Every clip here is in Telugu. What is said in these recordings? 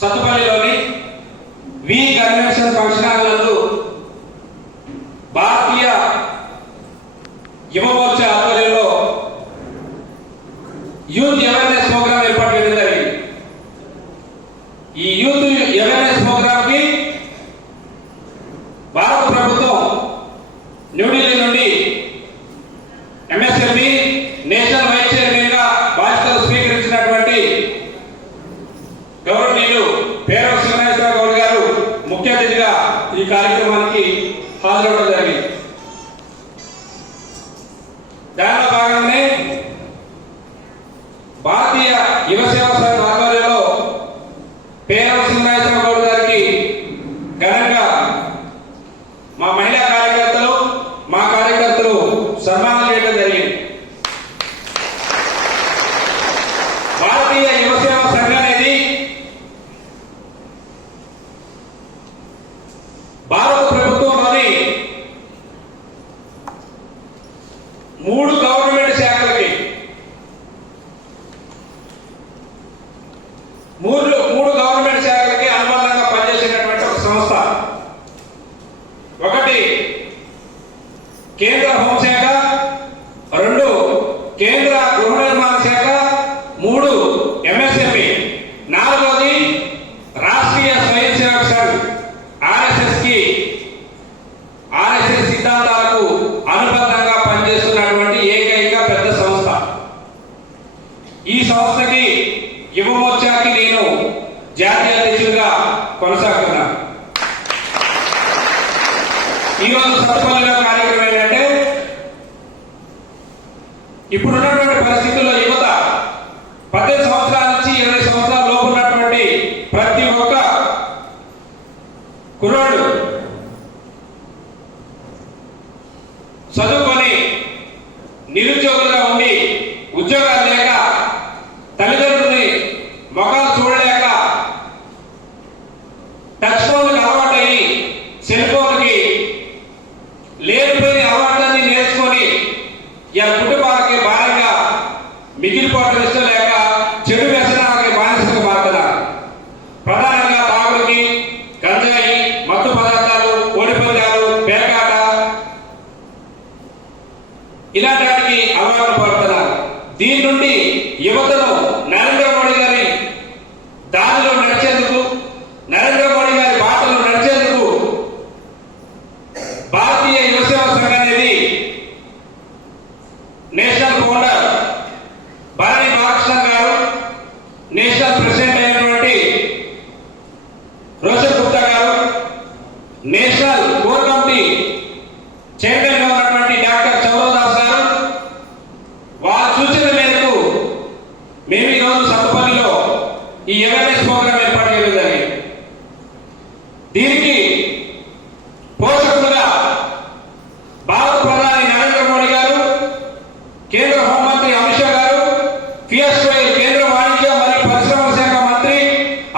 సత్తుపల్లిలోని వి కన్వెన్షన్ ఫంక్షన్ హాల్ నందు భారతీయ యువ మోర్చా ఆధ్వర్యంలో యూత్ అవేర్నెస్ ప్రోగ్రాం ఏర్పాటు చేయడం జరిగింది. ఈ యూత్ అవేర్నెస్ ప్రోగ్రాం కి భారత ప్రభుత్వం న్యూఢిల్లీ నుండి ఎంఎస్ఎంఈ నేషనల్ వైస్ చైర్మన్ గా బాధ్యతలు స్వీకరించినటువంటి గౌరవనీయులు పేరవ శ్రీనివాసరావు గౌడ్ గారు ముఖ్య అతిథిగా ఈ కార్యక్రమానికి హాజరవడం జరిగింది. దానిలో భాగంగానే భారతీయ యువ సేవా సంఘ ఆధ్వర్యంలో పేరవ శ్రీనివాసరావు గౌడ్ గారికి ఘనంగా మా మహిళా కార్యకర్తలు మా కార్యకర్తలు సన్మానం చేయడం జరిగింది. భారతీయ యువ సేవా సంఘ అనేది భారత ప్రభుత్వంలోని 3 గవర్నమెంట్ శాఖలకి మూడు గవర్నమెంట్ శాఖలకి అనుబంధంగా పనిచేసేటటువంటి ఒక సంస్థ. ఒకటి కేంద్ర హోంశాఖ, 2 కేంద్ర గృహ నిర్మాణ శాఖ, 3 ఎంఎస్ఎంఈ, 4వది రాష్ట్రీయ స్వయం సేవక సంఘ్ ఆర్ఎస్ఎస్ సిద్ధాంతాలకు అనుబంధంగా పనిచేస్తున్నటువంటి ఏకైక పెద్ద సంస్థ. ఈ సంస్థకి యువ మోర్చాకి నేను జాతీయ అధ్యక్షుడిగా కొనసాగుతున్నాను. ఈరోజు సత్తుపల్లిలో కార్యక్రమం ఏంటంటే ఇప్పుడున్నటువంటి పరిస్థితుల్లో యువత 18 సంవత్సరాల నుంచి 20 సంవత్సరాల లోపు ఉన్నటువంటి ప్రతి ఒక్క కుర్రాడు చదువుకొని నిరుద్యోగులుగా ఉండి ఉద్యోగాలు లేక తల్లిదండ్రులని మొఖాలు చూడలేక టచ్ ఫోన్కి అలవాటయ్యి సెల్ ఫోన్కి లేనిపోయిన అలవాట్లన్నీ నేర్చుకొని ఇలా కుటుంబాలకి భారంగా మిగిలిపోవడం ఇష్టం లేక చెడు వ్యసనాలకి బానిసగా మారుతున్నారు. ప్రధానంగా తాగుడికి, గంజాయి, మత్తు పదార్థాలు, కోడిపందాలు, పేకాట ఇలాంటి వాటికి అలవాటు పడుతున్నారు. దీని నుండి యువతను నరేంద్ర మోడీ గారి దారిలో నడిచేందుకు, నరేంద్ర మోడీ గారి బాటలో నడిచేందుకు భారతీయ యువ సేవా సంఘ అనేది నేషనల్ ఫౌండర్ భరణి బాలకృష్ణ గారు, నేషనల్ ప్రెసిడెంట్ అయినటువంటి రోషన్ గుప్తా గారు, నేషనల్ కోర్ కమిటీ చైర్మన్ గా ఉన్నటువంటి డాక్టర్ చౌరదాస్ గారు, వారి సూచన మేరకు మేము ఈరోజు సత్తుపల్లిలో ఈ అవేర్నెస్ ప్రోగ్రాం ఏర్పాటు చేయడం జరిగింది. దీనికి పోషకులుగా భారత ప్రధాని నరేంద్ర మోడీ గారు, కేంద్ర హోంమంత్రి అమిత్ షా గారు, పీయూష్ గోయల్ కేంద్ర వాణిజ్య మరియు పరిశ్రమల శాఖ మంత్రి,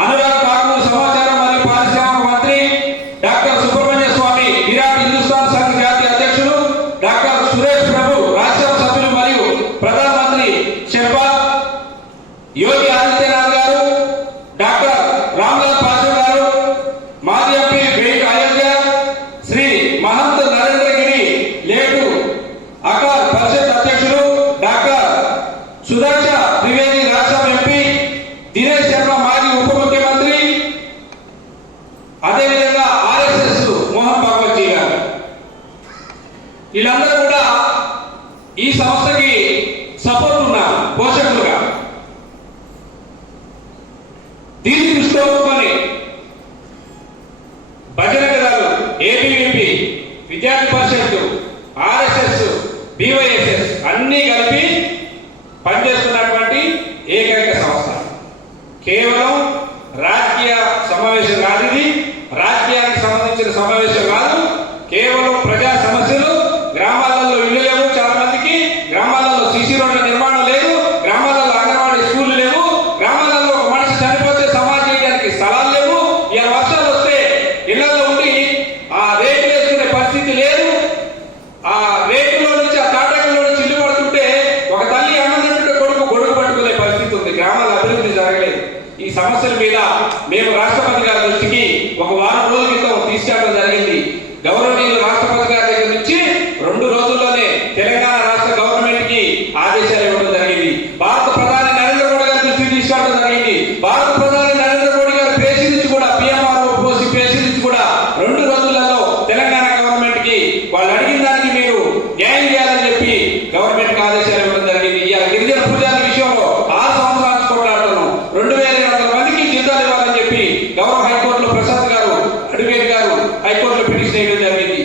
అనురాగ్ ఠాకూర్ సమాచారం మరియు పారిశ్రామిక మంత్రి, డాక్టర్ సుబ్రహ్మణ్య స్వామి విరాట్ హిందుస్థాన్ సంఘ్ జాతీయ అధ్యక్షులు, డాక్టర్ సురేష్ ప్రభు రాజ్యసభ సభ్యులు మరియు ప్రధానమంత్రి షెర్పా యోగి ఆదిత్యనాథ్ గారు, డాక్టర్ రామ్నాథ్ పాశ్వ గారు, మాజీ ఎంపీ వెంకట అయోధ్య, శ్రీ మహంత్ నరేంద్రగిరి లేటు అకార్ పరిషత్ అధ్యక్షులు, డాక్టర్ సుదర్శ త్రివేది రాజ్యసభ ఎంపీ, దినేష్ శర్మ మాజీ ఉప ముఖ్యమంత్రి, అదేవిధంగా ఆర్ఎస్ఎస్ మోహన్ భగవత్ జీ గారు, వీళ్ళందరూ కూడా ఈ సంస్థకి సపోర్ట్ ఉన్నారు పోషకులుగా. దీన్ని దృష్టిలో ఉంచుకొని భజన దళాలు, ఏబీవీపీ, విద్యార్థి పరిషత్తు, ఆర్ఎస్ఎస్, బీవైఎస్ఎస్ అన్ని కలిపి పనిచేస్తున్నటువంటి ఏకైక సంస్థ. కేవలం రాజకీయ సమావేశం కాదు, ఇది రాజకీయానికి సంబంధించిన సమావేశం కాదు. కేవలం ప్రజా సమస్యలు, గ్రామాలలో ఇల్లు లేవు, చాలా మందికి గ్రామాలలో సీసీ రోడ్ల నిర్మాణం లేదు, గ్రామాలలో అంగన్వాడీ స్కూళ్లు లేవు, గ్రామాలలో ఒక మనిషి చనిపోతే సమాధి చేయడానికి స్థలాలు లేవు. ఇలా వర్షాలు వస్తే ఇళ్లలో ఉండి ఆ రేకులు వేసుకునే పరిస్థితి లేదు. ఆ రేకులో నుంచి, ఆ తాటకుల్లో నుంచి ఇల్లు పడుతుంటే ఒక తల్లి అన్నం తింటుంటే కొడుకు గొడుగు పట్టుకునే పరిస్థితి ఉంది. గ్రామాల అభివృద్ధి జరగలేదు. ఈ సమస్యల మీద మేము రాష్ట్రపతి గారి దృష్టికి ఒక వారం రోజుల క్రితం తీసుకెళ్ళడం జరిగింది. గౌరవనీయులు రాష్ట్రపతి గారి దగ్గర నుంచి 2 రోజుల్లోనే తెలంగాణ రాష్ట్ర గవర్నమెంట్ కి ఆదేశాలు ఇవ్వడం జరిగింది. భారత ప్రధాని నరేంద్ర మోడీ గారి దృష్టికి తీసుకెళ్ళడం జరిగింది. భారత ప్రధాని నరేంద్ర మోడీ గారి పేసి నుంచి కూడా పిఎంఆర్ఓ పోసి పేసి నుంచి కూడా 2 రోజులలో తెలంగాణ గవర్నమెంట్ కి వాళ్ళు అడిగిన దానికి మీరు న్యాయం చేయాలని చెప్పి గవర్నమెంట్ కి ఆదేశాలు ఇవ్వడం జరిగింది. ఇవాళ గిరిజన పూజారి విషయంలో 6 సంవత్సరాల నుంచి పోరాడుతున్నాం. 2800 మందికి జీతాలు ఇవ్వాలని చెప్పి గౌరవ హైకోర్టులో ప్రసాద్ గారు అడ్వకేట్ గారు హైకోర్టులో పిటిషన్ వేయడం జరిగింది.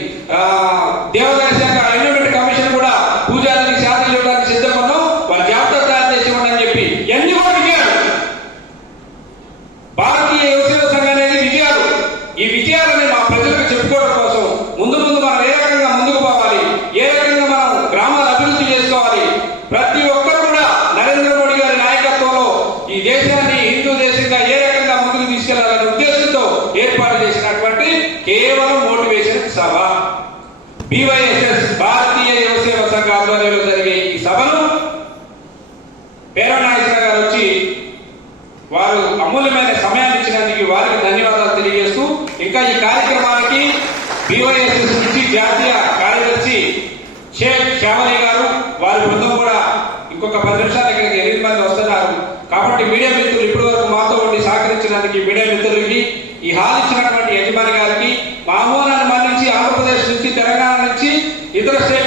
దేవాదాయ శాఖ ఎన్విరాన్మెంట్ కమిషన్ కూడా పూజారికి శాతం ఇవ్వడానికి సిద్ధంగా ఉన్నాం, వాళ్ళ జాబితా తయారు చేసి ఇవ్వండి చెప్పి ఎన్ని కూడా విజయాలు. భారతీయ యువసేవ సంఘం అనేది విజయాలు. ఈ విజయాలని మా ప్రజలకు చెప్పుకోవడం కోసం ముందు మనం ఏ రకంగా ముందుకు పోవాలి, ఏ రకంగా మనం గ్రామాల అభివృద్ధి చేసుకోవాలి, ప్రతి ఒక్కరు కూడా నరేంద్ర మోడీ గారి నాయకత్వంలో ఈ దేశాన్ని హిందూ దేశంగా ఏ రకంగా ముందుకు తీసుకెళ్లాలనే ఉద్దేశంతో ఏర్పాటు చేసినటువంటి కేవలం మోటివేషన్ సభ BYSS భారతీయ యువసేవ సంఘ ఆధ్వర్యంలో జరిగే ఈ సభను పేరనాయకుల గారు వచ్చి వారు అమూల్యమైన సమయాన్ని ఇచ్చినందుకు వారికి ధన్యవాదాలు తెలియజేస్తూ, ఇంకా ఈ కార్యక్రమానికి BYSS నుంచి జాతీయ కార్యదర్శి షేక్ శ్యామలి గారు వారి బృందం కూడా ఇంకొక 10 నిమిషాల ఇక్కడికి 8 మంది వస్తున్నారు. కాబట్టి మీడియా మిత్రులు ఇప్పటి వరకు మాతో ఉండి సహకరించినందుకు మీడియా మిత్రులకి, ఈ హాల్ ఇచ్చినటువంటి యజమాని గారికి, మా ఆహ్వానాన్ని మన్నించి ఆంధ్రప్రదేశ్ నుంచి తెలంగాణ నుంచి ఇతర స్టేట్